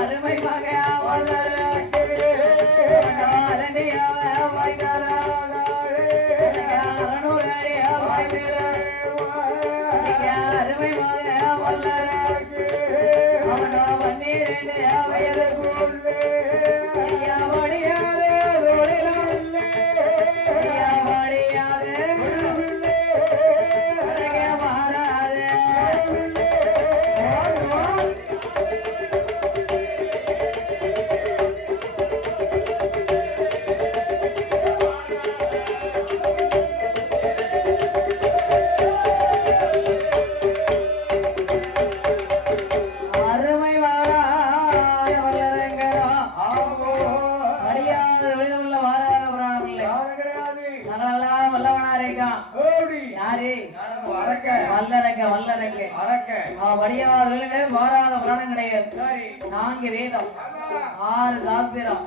அருமை மகா வாராத புராணம் கிடையாது. 4 வேதம் 6 சாஸ்திரம்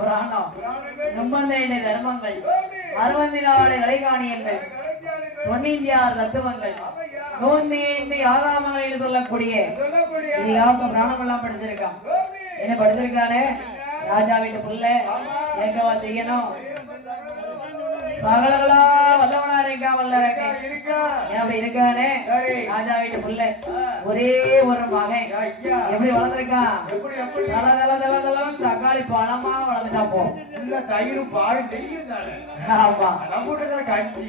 புராணம் 32 தர்மங்கள் 64 கலைகாணியங்கள் 96 தத்துவங்கள் 105 ஆகாமங்கள் என்று சொல்லக்கூடிய இதிகாச புராணம் எல்லாம் படிச்சிருக்கான். என்ன படிச்சிருக்காரு? ராஜா வீட்டு புள்ள ஏகவா செய்யணும் சகலகளா வல்லவனா இருக்கா வல்லரக்கே அப்படி இருக்கானே ராஜா வீட்டு புள்ள ஒரே ஒரு மகன் எப்படி வளர்ந்துருக்கான்? தல தல தல தலம் தக்காளி பழமா வளர்ந்துட்டா போ. தயிர் பால் நெய்யும் தானே. ஆமா நம்ம கஞ்சி